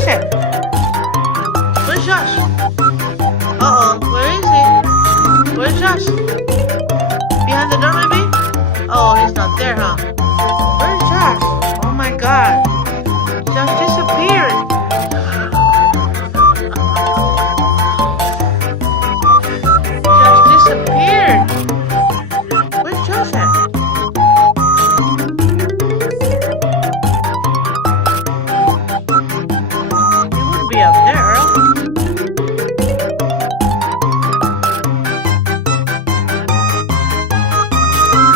Josh at? Where's Josh? Uh-oh, where is he? Where's Josh? Behind the door, maybe? Oh, he's not there, huh? Where's Josh? Oh my god. Josh disappeared.